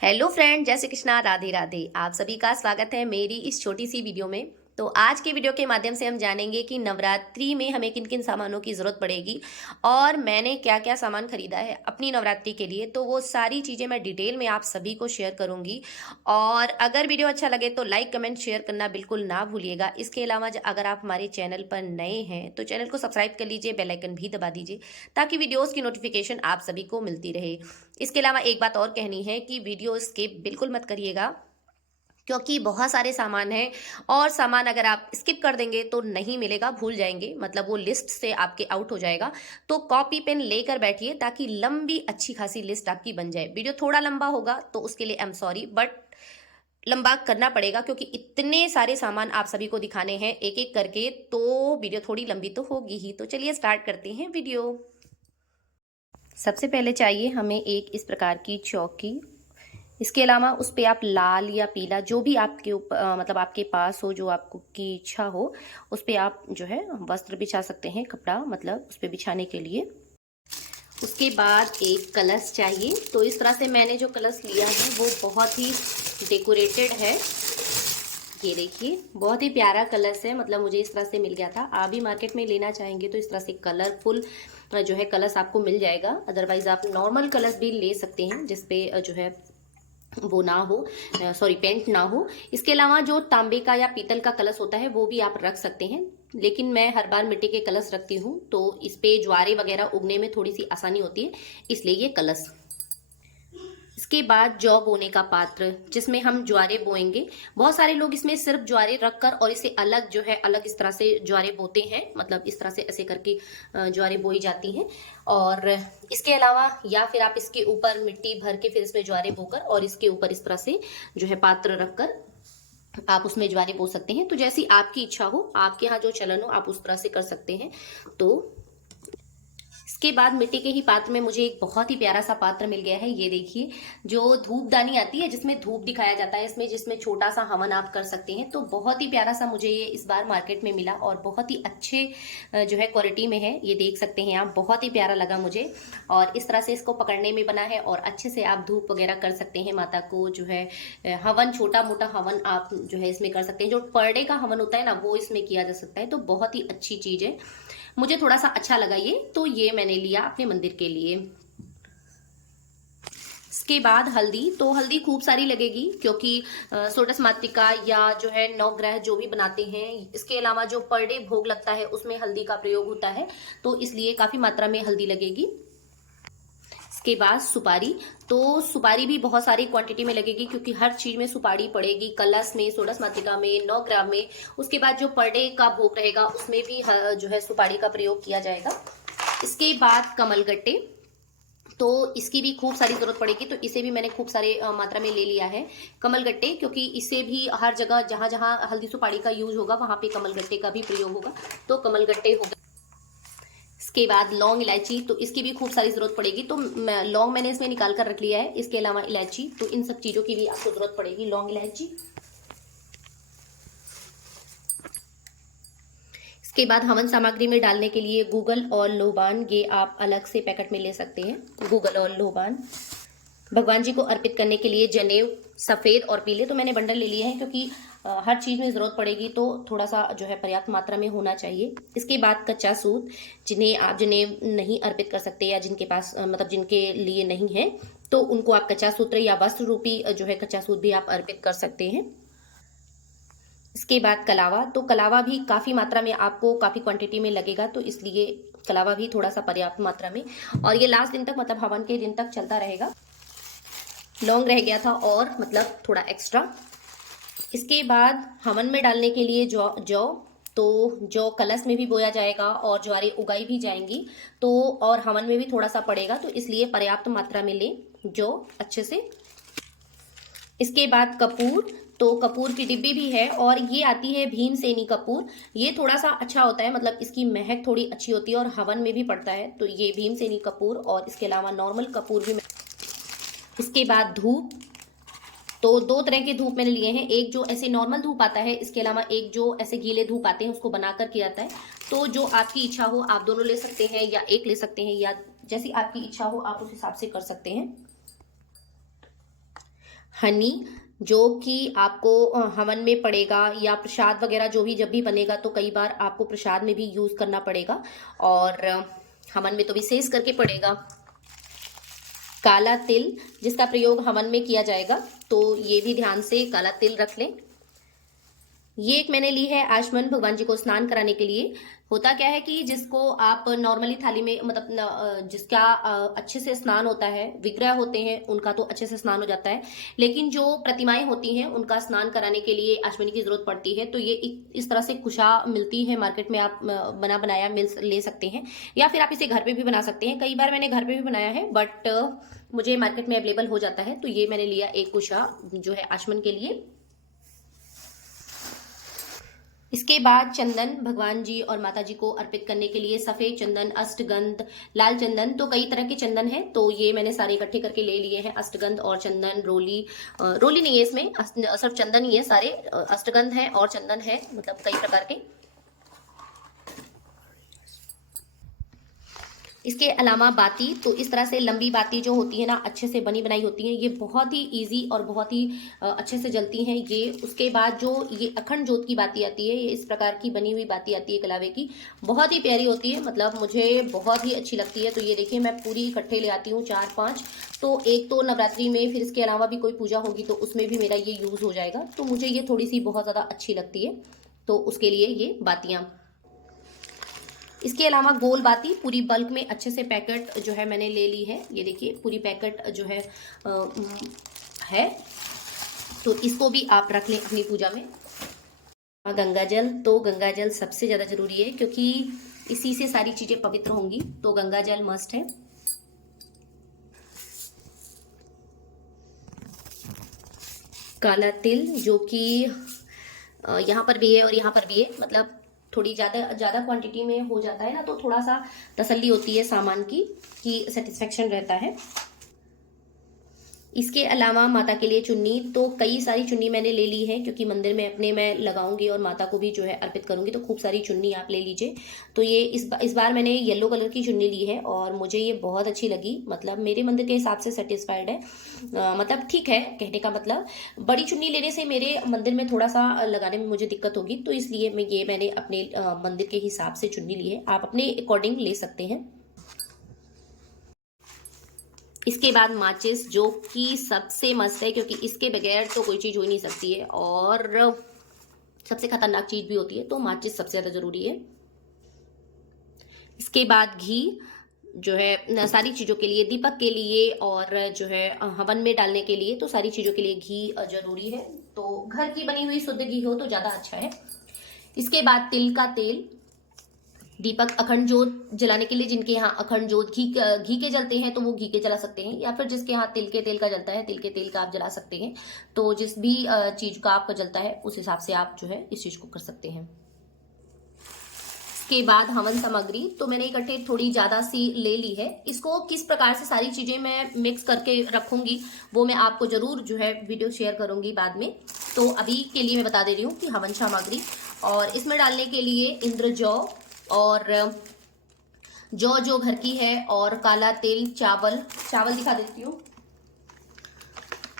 Hello friend, जय श्री कृष्णा, राधे राधे। आप सभी का स्वागत है मेरी इस छोटी सी वीडियो में। तो आज के वीडियो के माध्यम से हम जानेंगे कि नवरात्रि में हमें किन किन सामानों की ज़रूरत पड़ेगी और मैंने क्या क्या सामान खरीदा है अपनी नवरात्रि के लिए। तो वो सारी चीज़ें मैं डिटेल में आप सभी को शेयर करूंगी। और अगर वीडियो अच्छा लगे तो लाइक कमेंट शेयर करना बिल्कुल ना भूलिएगा। इसके अलावा अगर आप हमारे चैनल पर नए हैं तो चैनल को सब्सक्राइब कर लीजिए, बेल आइकन भी दबा दीजिए ताकि वीडियोज़ की नोटिफिकेशन आप सभी को मिलती रहे। इसके अलावा एक बात और कहनी है कि वीडियो स्किप बिल्कुल मत करिएगा, क्योंकि बहुत सारे सामान हैं और सामान अगर आप स्किप कर देंगे तो नहीं मिलेगा, भूल जाएंगे, मतलब वो लिस्ट से आपके आउट हो जाएगा। तो कॉपी पेन लेकर बैठिए ताकि लंबी अच्छी खासी लिस्ट आपकी बन जाए। वीडियो थोड़ा लंबा होगा तो उसके लिए आई एम सॉरी, बट लंबा करना पड़ेगा क्योंकि इतने सारे सामान आप सभी को दिखाने हैं एक एक करके, तो वीडियो थोड़ी लंबी तो होगी ही। तो चलिए स्टार्ट करते हैं वीडियो। सबसे पहले चाहिए हमें एक इस प्रकार की चौकी। इसके अलावा उस पे आप लाल या पीला जो भी आपके ऊपर मतलब आपके पास हो, जो आपको की इच्छा हो, उस पे आप जो है वस्त्र बिछा सकते हैं, कपड़ा मतलब उस पे बिछाने के लिए। उसके बाद एक कलश चाहिए। तो इस तरह से मैंने जो कलश लिया है वो बहुत ही डेकोरेटेड है। ये देखिए, बहुत ही प्यारा कलश है, मतलब मुझे इस तरह से मिल गया था। आप भी मार्केट में लेना चाहेंगे तो इस तरह से कलरफुल जो है कलश आपको मिल जाएगा। अदरवाइज आप नॉर्मल कलश भी ले सकते हैं जिसपे जो है वो ना हो, सॉरी पेंट ना हो। इसके अलावा जो तांबे का या पीतल का कलश होता है वो भी आप रख सकते हैं, लेकिन मैं हर बार मिट्टी के कलश रखती हूँ तो इस पे ज्वारे वगैरह उगने में थोड़ी सी आसानी होती है, इसलिए ये कलश। इसके बाद जौ बोने का पात्र जिसमें हम ज्वारे बोएंगे। बहुत सारे लोग इसमें सिर्फ ज्वारे रखकर और इसे अलग जो है अलग इस तरह से ज्वारे बोते हैं, मतलब इस तरह से ऐसे करके ज्वारे बोई जाती हैं। और इसके अलावा या फिर आप इसके ऊपर मिट्टी भर के फिर इसमें ज्वारे बोकर और इसके ऊपर इस तरह से जो है पात्र रखकर आप उसमें ज्वारे बो सकते हैं। तो जैसी आपकी इच्छा हो, आपके यहाँ जो चलन हो, आप उस तरह से कर सकते हैं। तो इसके बाद मिट्टी के ही पात्र में मुझे एक बहुत ही प्यारा सा पात्र मिल गया है। ये देखिए, जो धूपदानी आती है जिसमें धूप दिखाया जाता है इसमें, जिसमें छोटा सा हवन आप कर सकते हैं। तो बहुत ही प्यारा सा मुझे ये इस बार मार्केट में मिला और बहुत ही अच्छे जो है क्वालिटी में है। ये देख सकते हैं आप, बहुत ही प्यारा लगा मुझे। और इस तरह से इसको पकड़ने में बना है और अच्छे से आप धूप वगैरह कर सकते हैं। माता को जो है हवन, छोटा मोटा हवन आप जो है इसमें कर सकते हैं। जो पर डे का हवन होता है ना, वो इसमें किया जा सकता है। तो बहुत ही अच्छी चीज है, मुझे थोड़ा सा अच्छा लगा ये, तो ये मैंने लिया अपने मंदिर के लिए। इसके बाद हल्दी। तो हल्दी खूब सारी लगेगी क्योंकि षोडश मातृका या जो है नवग्रह जो भी बनाते हैं, इसके अलावा जो पर डे भोग लगता है उसमें हल्दी का प्रयोग होता है, तो इसलिए काफी मात्रा में हल्दी लगेगी। इसके बाद सुपारी। तो सुपारी भी बहुत सारी क्वांटिटी में लगेगी क्योंकि हर चीज में सुपारी पड़ेगी, कलश में, षोडश मातृका में, नवग्रह में। उसके बाद जो पर डे का भोग रहेगा उसमें भी जो है सुपारी का प्रयोग किया जाएगा। इसके बाद कमलगट्टे। तो इसकी भी खूब सारी जरूरत पड़ेगी, तो इसे भी मैंने खूब सारे मात्रा में ले लिया है कमलगट्टे, क्योंकि इसे भी हर जगह जहां जहां हल्दी सुपारी का यूज होगा वहां पे कमलगट्टे का भी प्रयोग होगा, तो कमलगट्टे हो गए। इसके बाद लौंग इलायची, तो इसकी भी खूब सारी जरूरत पड़ेगी, तो लौंग मैंने इसमें निकाल कर रख लिया है। इसके अलावा इलायची, तो इन सब चीजों की भी आपको जरूरत पड़ेगी, लौंग इलायची। इसके बाद हवन सामग्री में डालने के लिए गूगल और लोबान, ये आप अलग से पैकेट में ले सकते हैं, गूगल और लोबान। भगवान जी को अर्पित करने के लिए जनेऊ सफेद और पीले, तो मैंने बंडल ले लिए हैं क्योंकि हर चीज में जरूरत पड़ेगी, तो थोड़ा सा जो है पर्याप्त मात्रा में होना चाहिए। इसके बाद कच्चा सूत, जिन्हें आप जनेऊ नहीं अर्पित कर सकते या जिनके पास मतलब जिनके लिए नहीं है, तो उनको आप कच्चा सूत्र या वस्त्र रूपी जो है कच्चा सूत भी आप अर्पित कर सकते हैं। इसके बाद कलावा। तो कलावा भी काफी मात्रा में आपको काफी क्वांटिटी में लगेगा, तो इसलिए कलावा भी थोड़ा सा पर्याप्त मात्रा में, और ये लास्ट दिन तक मतलब हवन के दिन तक चलता रहेगा। लौंग रह गया था और मतलब थोड़ा एक्स्ट्रा। इसके बाद हवन में डालने के लिए जौ जौ, तो जौ कलश में भी बोया जाएगा और ज्वारे उगाई भी जाएंगी, तो और हवन में भी थोड़ा सा पड़ेगा, तो इसलिए पर्याप्त मात्रा में लें जौ अच्छे से। इसके बाद कपूर। तो कपूर की डिब्बी भी है और ये आती है भीमसेनी कपूर। ये थोड़ा सा अच्छा होता है, मतलब इसकी महक थोड़ी अच्छी होती है और हवन में भी पड़ता है, तो ये भीमसेनी कपूर। और इसके अलावा नॉर्मल कपूर भी। इसके बाद धूप। तो दो तरह के धूप मैंने लिए हैं, एक जो ऐसे नॉर्मल धूप आता है, इसके अलावा एक जो ऐसे गीले धूप आते हैं उसको बनाकर किया जाता है। तो जो आपकी इच्छा हो आप दोनों ले सकते हैं या एक ले सकते हैं, या जैसी आपकी इच्छा हो आप उस हिसाब से कर सकते हैं। हनी, जो कि आपको हवन में पड़ेगा या प्रसाद वगैरह जो भी जब भी बनेगा तो कई बार आपको प्रसाद में भी यूज़ करना पड़ेगा और हवन में तो विशेष करके पड़ेगा। काला तिल, जिसका प्रयोग हवन में किया जाएगा, तो ये भी ध्यान से काला तिल रख लें। ये एक मैंने ली है आचमन भगवान जी को स्नान कराने के लिए। होता क्या है कि जिसको आप नॉर्मली थाली में मतलब जिसका अच्छे से स्नान होता है, विग्रह होते हैं उनका तो अच्छे से स्नान हो जाता है, लेकिन जो प्रतिमाएं होती हैं उनका स्नान कराने के लिए आचमनी की जरूरत पड़ती है। तो ये इस तरह से कुशा मिलती है मार्केट में, आप बना बनाया ले सकते हैं या फिर आप इसे घर पे भी बना सकते हैं। कई बार मैंने घर पे भी बनाया है बट मुझे मार्केट में अवेलेबल हो जाता है, तो ये मैंने लिया एक कुशा जो है आचमन के लिए। इसके बाद चंदन भगवान जी और माता जी को अर्पित करने के लिए सफेद चंदन, अष्टगंध, लाल चंदन, तो कई तरह के चंदन हैं, तो ये मैंने सारे इकट्ठे करके ले लिए हैं। अष्टगंध और चंदन, रोली रोली नहीं है इसमें, सिर्फ चंदन ही है सारे। अष्टगंध है और चंदन है, मतलब कई प्रकार के। इसके अलावा बाती, तो इस तरह से लंबी बाती जो होती है ना, अच्छे से बनी बनाई होती है, ये बहुत ही इजी और बहुत ही अच्छे से जलती हैं ये। उसके बाद जो ये अखंड जोत की बाती आती है, ये इस प्रकार की बनी हुई बाती आती है कलावे की, बहुत ही प्यारी होती है, मतलब मुझे बहुत ही अच्छी लगती है। तो ये देखिए मैं पूरी इकट्ठे ले आती हूँ 4-5, तो एक तो नवरात्रि में, फिर इसके अलावा भी कोई पूजा होगी तो उसमें भी मेरा ये यूज हो जाएगा। तो मुझे ये थोड़ी सी बहुत ज्यादा अच्छी लगती है, तो उसके लिए ये बातियां। इसके अलावा गोल बाती पूरी बल्क में अच्छे से पैकेट जो है मैंने ले ली है। ये देखिए पूरी पैकेट जो है, तो इसको भी आप रख लें अपनी पूजा में। गंगा जल, तो गंगा जल सबसे ज़्यादा जरूरी है क्योंकि इसी से सारी चीज़ें पवित्र होंगी, तो गंगा जल मस्ट है। काला तिल, जो कि यहाँ पर भी है और यहाँ पर भी है, मतलब थोड़ी ज़्यादा क्वांटिटी में हो जाता है ना, तो थोड़ा सा तसल्ली होती है सामान की, कि सेटिस्फेक्शन रहता है। इसके अलावा माता के लिए चुन्नी, तो कई सारी चुन्नी मैंने ले ली है क्योंकि मंदिर में अपने मैं लगाऊंगी और माता को भी जो है अर्पित करूंगी, तो खूब सारी चुन्नी आप ले लीजिए। तो ये इस बार मैंने येलो कलर की चुन्नी ली है और मुझे ये बहुत अच्छी लगी, मतलब मेरे मंदिर के हिसाब से सेटिस्फाइड है। मतलब ठीक है, कहने का मतलब बड़ी चुन्नी लेने से मेरे मंदिर में थोड़ा सा लगाने में मुझे दिक्कत होगी, तो इसलिए मैंने अपने मंदिर के हिसाब से चुन्नी ली है, आप अपने अकॉर्डिंग ले सकते हैं। इसके बाद माचिस, जो कि सबसे मस्त है क्योंकि इसके बगैर तो कोई चीज़ हो ही नहीं सकती है और सबसे खतरनाक चीज़ भी होती है, तो माचिस सबसे ज़्यादा ज़रूरी है। इसके बाद घी, जो है सारी चीज़ों के लिए, दीपक के लिए और जो है हवन में डालने के लिए, तो सारी चीज़ों के लिए घी जरूरी है, तो घर की बनी हुई शुद्ध घी हो तो ज़्यादा अच्छा है। इसके बाद तिल का तेल, दीपक अखंड जोत जलाने के लिए, जिनके यहाँ अखंड जोत घी के जलते हैं तो वो घी के जला सकते हैं, या फिर जिसके यहाँ तिल के तेल का जलता है तिल के तेल का आप जला सकते हैं। तो जिस भी चीज का आपका जलता है उस हिसाब से आप जो है इस चीज को कर सकते हैं। इसके बाद हवन सामग्री, तो मैंने इकट्ठे थोड़ी ज्यादा सी ले ली है। इसको किस प्रकार से सारी चीजें मैं मिक्स करके रखूंगी वो मैं आपको जरूर जो है वीडियो शेयर करूंगी बाद में। तो अभी के लिए मैं बता दे रही हूँ कि हवन सामग्री, और इसमें डालने के लिए इंद्र जौ और जो घर की है, और काला तिल, चावल दिखा देती हूँ।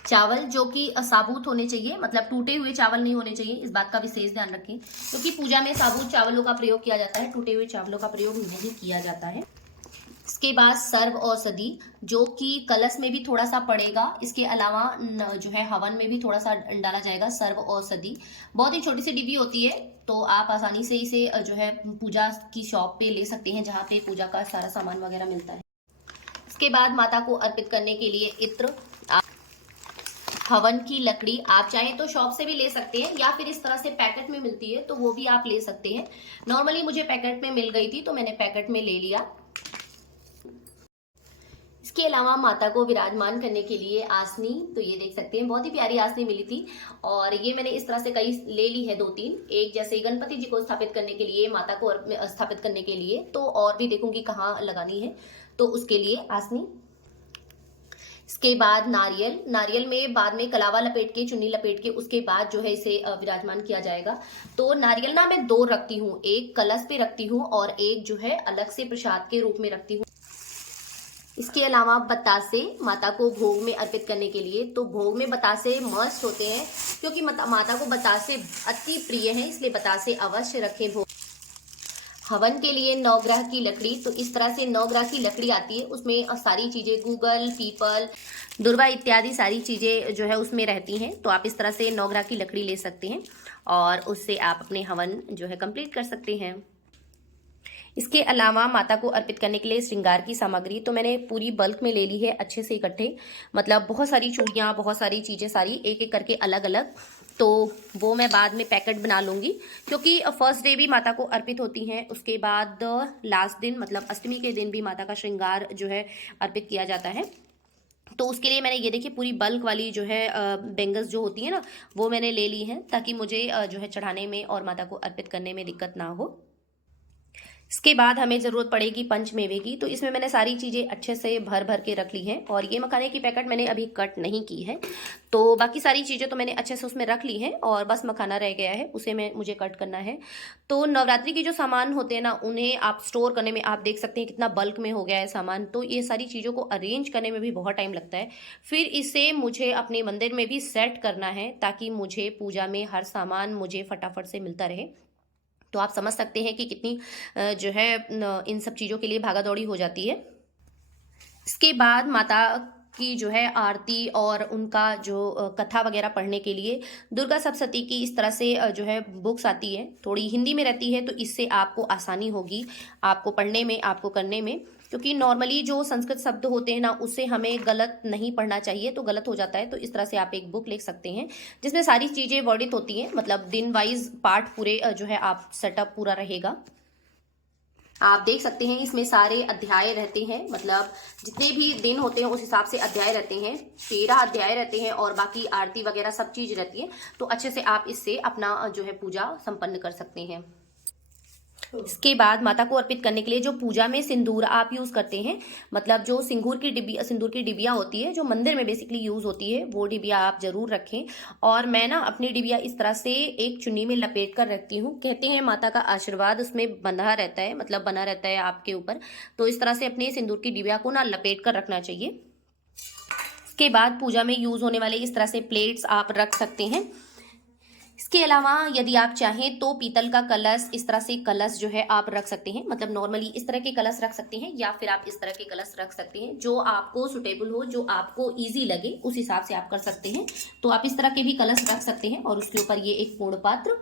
चावल जो कि साबुत होने चाहिए, मतलब टूटे हुए चावल नहीं होने चाहिए, इस बात का विशेष ध्यान रखें क्योंकि पूजा में साबुत चावलों का प्रयोग किया जाता है, टूटे हुए चावलों का प्रयोग नहीं किया जाता है। इसके बाद सर्व औषधि, जो कि कलश में भी थोड़ा सा पड़ेगा, इसके अलावा जो है हवन में भी थोड़ा सा डाला जाएगा। सर्व औषधि बहुत ही छोटी सी डिब्बी होती है, तो आप आसानी से इसे जो है पूजा की शॉप पे ले सकते हैं जहाँ पे पूजा का सारा सामान वगैरह मिलता है। इसके बाद माता को अर्पित करने के लिए इत्र, हवन की लकड़ी आप चाहें तो शॉप से भी ले सकते हैं या फिर इस तरह से पैकेट में मिलती है तो वो भी आप ले सकते हैं। नॉर्मली मुझे पैकेट में मिल गई थी तो मैंने पैकेट में ले लिया। इसके अलावा माता को विराजमान करने के लिए आसनी, तो ये देख सकते हैं बहुत ही प्यारी आसनी मिली थी और ये मैंने इस तरह से कई ले ली है, 2-3। एक जैसे गणपति जी को स्थापित करने के लिए, माता को स्थापित करने के लिए, तो और भी देखूंगी कहाँ लगानी है, तो उसके लिए आसनी। इसके बाद नारियल में बाद में कलावा लपेट के, चुन्नी लपेट के, उसके बाद जो है इसे विराजमान किया जाएगा। तो नारियल ना मैं 2 रखती हूँ, एक कलश पे रखती हूँ और एक जो है अलग से प्रसाद के रूप में रखती हूँ। इसके अलावा बतासे माता को भोग में अर्पित करने के लिए, तो भोग में बतासे मस्ट होते हैं क्योंकि माता को बतासे अति प्रिय हैं, इसलिए बतासे अवश्य रखें भोग। हवन के लिए नवग्रह की लकड़ी, तो इस तरह से नवग्रह की लकड़ी आती है, उसमें सारी चीज़ें गूगल, पीपल, दुर्वा इत्यादि सारी चीज़ें जो है उसमें रहती हैं। तो आप इस तरह से नवग्रह की लकड़ी ले सकते हैं और उससे आप अपने हवन जो है कंप्लीट कर सकते हैं। इसके अलावा माता को अर्पित करने के लिए श्रृंगार की सामग्री तो मैंने पूरी बल्क में ले ली है, अच्छे से इकट्ठे, मतलब बहुत सारी चूड़ियाँ, बहुत सारी चीज़ें, सारी एक एक करके अलग अलग। तो वो मैं बाद में पैकेट बना लूँगी क्योंकि फर्स्ट डे भी माता को अर्पित होती हैं, उसके बाद लास्ट दिन मतलब अष्टमी के दिन भी माता का श्रृंगार जो है अर्पित किया जाता है। तो उसके लिए मैंने ये देखिए पूरी बल्क वाली जो है बैंगल्स जो होती है ना, वो मैंने ले ली हैं ताकि मुझे जो है चढ़ाने में और माता को अर्पित करने में दिक्कत ना हो। इसके बाद हमें ज़रूरत पड़ेगी पंचमेवे की, तो इसमें मैंने सारी चीज़ें अच्छे से भर भर के रख ली हैं और ये मखाने की पैकेट मैंने अभी कट नहीं की है, तो बाकी सारी चीज़ें तो मैंने अच्छे से उसमें रख ली हैं और बस मखाना रह गया है, उसे मुझे कट करना है। तो नवरात्रि के जो सामान होते हैं ना, उन्हें आप स्टोर करने में आप देख सकते हैं कितना बल्क में हो गया है सामान, तो ये सारी चीज़ों को अरेंज करने में भी बहुत टाइम लगता है। फिर इसे मुझे अपने मंदिर में भी सेट करना है ताकि मुझे पूजा में हर सामान मुझे फटाफट से मिलता रहे। तो आप समझ सकते हैं कि कितनी जो है इन सब चीज़ों के लिए भागा दौड़ी हो जाती है। इसके बाद माता की जो है आरती और उनका जो कथा वगैरह पढ़ने के लिए दुर्गा सप्तशती की इस तरह से जो है बुक्स आती है, थोड़ी हिंदी में रहती है, तो इससे आपको आसानी होगी आपको पढ़ने में, आपको करने में, क्योंकि नॉर्मली जो संस्कृत शब्द होते हैं ना, उससे हमें गलत नहीं पढ़ना चाहिए, तो गलत हो जाता है। तो इस तरह से आप एक बुक लिख सकते हैं जिसमें सारी चीज़ें वर्णित होती हैं, मतलब दिन वाइज पार्ट पूरे जो है आप सेटअप पूरा रहेगा। आप देख सकते हैं इसमें सारे अध्याय रहते हैं, मतलब जितने भी दिन होते हैं उस हिसाब से अध्याय रहते हैं, 13 अध्याय रहते हैं और बाकी आरती वगैरह सब चीज़ रहती है। तो अच्छे से आप इससे अपना जो है पूजा संपन्न कर सकते हैं। इसके बाद माता को अर्पित करने के लिए जो पूजा में सिंदूर आप यूज़ करते हैं, मतलब जो सिंदूर की डिबिया होती है जो मंदिर में बेसिकली यूज़ होती है, वो डिबिया आप ज़रूर रखें। और मैं ना अपनी डिबिया इस तरह से एक चुन्नी में लपेट कर रखती हूँ, कहते हैं माता का आशीर्वाद उसमें बंधा रहता है, मतलब बना रहता है आपके ऊपर। तो इस तरह से अपने सिंदूर की डिबिया को ना लपेट कर रखना चाहिए। इसके बाद पूजा में यूज़ होने वाले इस तरह से प्लेट्स आप रख सकते हैं। इसके अलावा यदि आप चाहें तो पीतल का कलश, इस तरह से कलश जो है आप रख सकते हैं, मतलब नॉर्मली इस तरह के कलश रख सकते हैं या फिर आप इस तरह के कलश रख सकते हैं, जो आपको सुटेबल हो, जो आपको इजी लगे उस हिसाब से आप कर सकते हैं। तो आप इस तरह के भी कलश रख सकते हैं और उसके ऊपर ये एक पूर्ण पात्र।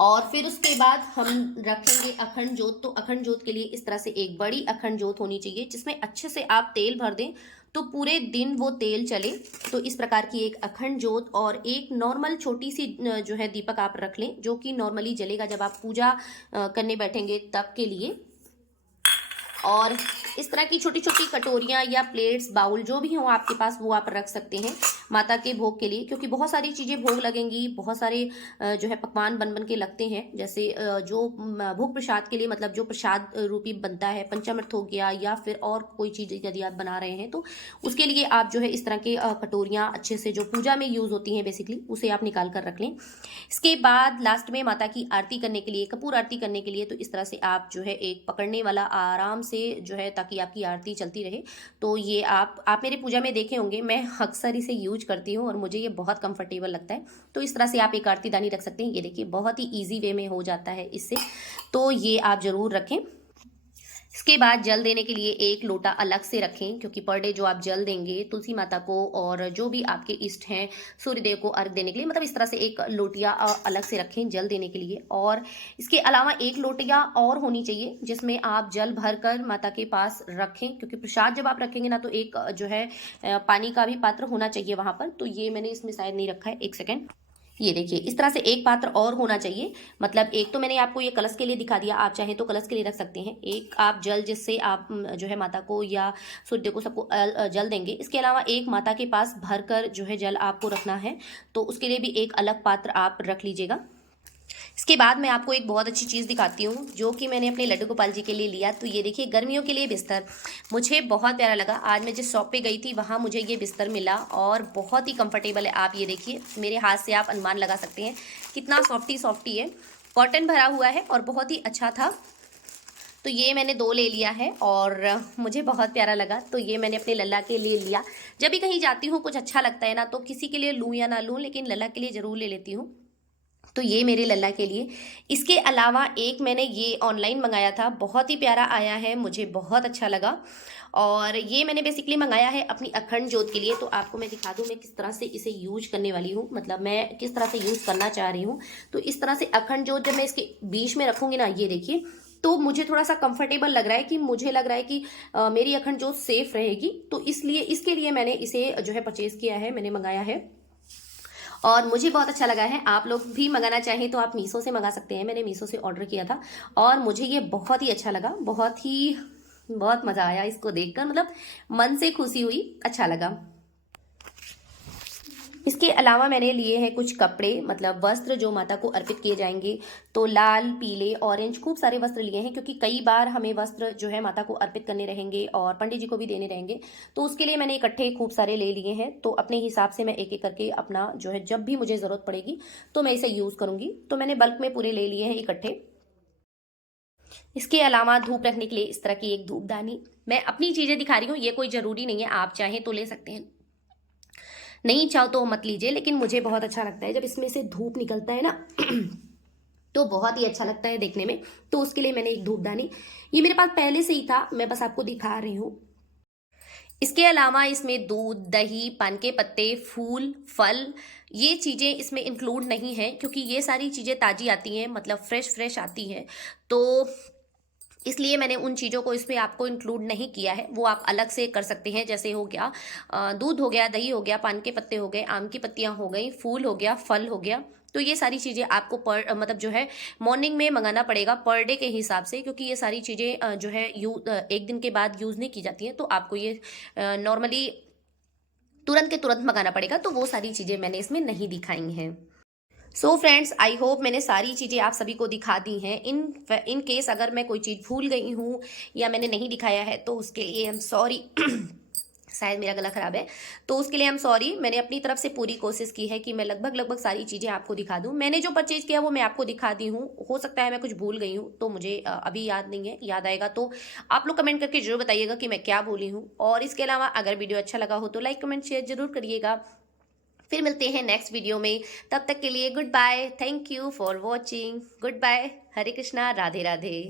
और फिर उसके बाद हम रखेंगे अखंड जोत। तो अखंड जोत के लिए इस तरह से एक बड़ी अखंड जोत होनी चाहिए जिसमें अच्छे से आप तेल भर दें तो पूरे दिन वो तेल चले। तो इस प्रकार की एक अखंड जोत और एक नॉर्मल छोटी सी जो है दीपक आप रख लें, जो कि नॉर्मली जलेगा जब आप पूजा करने बैठेंगे तब के लिए। और इस तरह की छोटी छोटी कटोरियाँ या प्लेट्स, बाउल जो भी हो आपके पास वो आप रख सकते हैं माता के भोग के लिए, क्योंकि बहुत सारी चीज़ें भोग लगेंगी, बहुत सारे जो है पकवान बन बन के लगते हैं। जैसे जो भोग प्रसाद के लिए, मतलब जो प्रसाद रूपी बनता है, पंचामृत हो गया या फिर और कोई चीज़ यदि आप बना रहे हैं तो उसके लिए आप जो है इस तरह के कटोरियाँ अच्छे से जो पूजा में यूज़ होती हैं बेसिकली, उसे आप निकाल कर रख लें। इसके बाद लास्ट में माता की आरती करने के लिए, कपूर आरती करने के लिए, तो इस तरह से आप जो है एक पकड़ने वाला आराम से जो है, ताकि आपकी आरती चलती रहे। तो ये आप मेरे पूजा में देखे होंगे, मैं अक्सर इसे यूज करती हूँ और मुझे ये बहुत कंफर्टेबल लगता है। तो इस तरह से आप एक आरती दानी रख सकते हैं। ये देखिए बहुत ही ईजी वे में हो जाता है इससे, तो ये आप ज़रूर रखें। इसके बाद जल देने के लिए एक लोटा अलग से रखें, क्योंकि पर डे जो आप जल देंगे तुलसी माता को और जो भी आपके इष्ट हैं सूर्यदेव को अर्घ देने के लिए, मतलब इस तरह से एक लोटिया अलग से रखें जल देने के लिए। और इसके अलावा एक लोटिया और होनी चाहिए जिसमें आप जल भर कर माता के पास रखें, क्योंकि प्रसाद जब आप रखेंगे ना तो एक जो है पानी का भी पात्र होना चाहिए वहाँ पर। तो ये मैंने इसमें शायद नहीं रखा है, एक सेकेंड। ये देखिए इस तरह से एक पात्र और होना चाहिए, मतलब एक तो मैंने आपको ये कलश के लिए दिखा दिया, आप चाहें तो कलश के लिए रख सकते हैं। एक आप जल जिससे आप जो है माता को या सूर्य को सबको जल देंगे। इसके अलावा एक माता के पास भरकर जो है जल आपको रखना है, तो उसके लिए भी एक अलग पात्र आप रख लीजिएगा। इसके बाद मैं आपको एक बहुत अच्छी चीज़ दिखाती हूँ जो कि मैंने अपने लड्डू गोपाल जी के लिए लिया। तो ये देखिए गर्मियों के लिए बिस्तर, मुझे बहुत प्यारा लगा। आज मैं जिस शॉप पे गई थी वहाँ मुझे ये बिस्तर मिला और बहुत ही कंफर्टेबल है। आप ये देखिए मेरे हाथ से आप अनुमान लगा सकते हैं कितना सॉफ्टी है, कॉटन भरा हुआ है और बहुत ही अच्छा था। तो ये मैंने 2 ले लिया है और मुझे बहुत प्यारा लगा, तो ये मैंने अपने लल्ला के लिए लिया। जब भी कहीं जाती हूँ कुछ अच्छा लगता है ना, तो किसी के लिए लूँ या ना लूँ, लेकिन लल्ला के लिए ज़रूर ले लेती हूँ। तो ये मेरे लल्ला के लिए। इसके अलावा एक मैंने ये ऑनलाइन मंगाया था, बहुत ही प्यारा आया है, मुझे बहुत अच्छा लगा। और ये मैंने बेसिकली मंगाया है अपनी अखंड जोत के लिए। तो आपको मैं दिखा दूँ मैं किस तरह से इसे यूज करने वाली हूँ, मतलब मैं किस तरह से यूज करना चाह रही हूँ। तो इस तरह से अखंड जोत जब मैं इसके बीच में रखूंगी ना, ये देखिए, तो मुझे थोड़ा सा कंफर्टेबल लग रहा है कि मुझे लग रहा है कि मेरी अखंड जोत सेफ रहेगी। तो इसलिए इसके लिए मैंने इसे जो है परचेज किया है, मैंने मंगाया है और मुझे बहुत अच्छा लगा है। आप लोग भी मंगाना चाहें तो आप मीशो से मंगा सकते हैं। मैंने मीशो से ऑर्डर किया था और मुझे ये बहुत ही अच्छा लगा, बहुत मज़ा आया इसको देखकर, मतलब मन से खुशी हुई, अच्छा लगा। इसके अलावा मैंने लिए हैं कुछ कपड़े, मतलब वस्त्र जो माता को अर्पित किए जाएंगे। तो लाल, पीले, ऑरेंज, खूब सारे वस्त्र लिए हैं, क्योंकि कई बार हमें वस्त्र जो है माता को अर्पित करने रहेंगे और पंडित जी को भी देने रहेंगे। तो उसके लिए मैंने इकट्ठे खूब सारे ले लिए हैं। तो अपने हिसाब से मैं एक एक करके अपना जो है, जब भी मुझे ज़रूरत पड़ेगी तो मैं इसे यूज़ करूँगी। तो मैंने बल्क में पूरे ले लिए हैं इकट्ठे। इसके अलावा धूप रखने के लिए इस तरह की एक धूपदानी। मैं अपनी चीज़ें दिखा रही हूँ, ये कोई ज़रूरी नहीं है, आप चाहें तो ले सकते हैं, नहीं चाहो तो मत लीजिए। लेकिन मुझे बहुत अच्छा लगता है जब इसमें से धूप निकलता है ना तो बहुत ही अच्छा लगता है देखने में। तो उसके लिए मैंने एक धूपदानी, ये मेरे पास पहले से ही था, मैं बस आपको दिखा रही हूँ। इसके अलावा इसमें दूध, दही, पान के पत्ते, फूल, फल, ये चीज़ें इसमें इंक्लूड नहीं हैं, क्योंकि ये सारी चीज़ें ताज़ी आती हैं, मतलब फ्रेश फ्रेश आती हैं। तो इसलिए मैंने उन चीज़ों को इसमें आपको इंक्लूड नहीं किया है, वो आप अलग से कर सकते हैं। जैसे हो गया दूध हो गया, दही हो गया, पान के पत्ते हो गए, आम की पत्तियां हो गई, फूल हो गया, फल हो गया। तो ये सारी चीज़ें आपको मतलब जो है मॉर्निंग में मंगाना पड़ेगा पर डे के हिसाब से, क्योंकि ये सारी चीज़ें जो है एक दिन के बाद यूज़ नहीं की जाती हैं। तो आपको ये नॉर्मली तुरंत के तुरंत मंगाना पड़ेगा। तो वो सारी चीज़ें मैंने इसमें नहीं दिखाई हैं। सो फ्रेंड्स, आई होप मैंने सारी चीज़ें आप सभी को दिखा दी हैं। इन केस अगर मैं कोई चीज़ भूल गई हूँ या मैंने नहीं दिखाया है तो उसके लिए आई एम सॉरी। शायद मेरा गला खराब है, तो उसके लिए आई एम सॉरी। मैंने अपनी तरफ से पूरी कोशिश की है कि मैं लगभग लगभग सारी चीज़ें आपको दिखा दूँ। मैंने जो परचेज किया वो मैं आपको दिखा दी हूँ। हो सकता है मैं कुछ भूल गई हूँ, तो मुझे अभी याद नहीं है, याद आएगा तो आप लोग कमेंट करके जरूर बताइएगा कि मैं क्या भूली हूँ। और इसके अलावा अगर वीडियो अच्छा लगा हो तो लाइक, कमेंट, शेयर जरूर करिएगा। फिर मिलते हैं नेक्स्ट वीडियो में, तब तक के लिए good bye, thank you for watching, good bye, Hare Krishna, Radhe Radhe.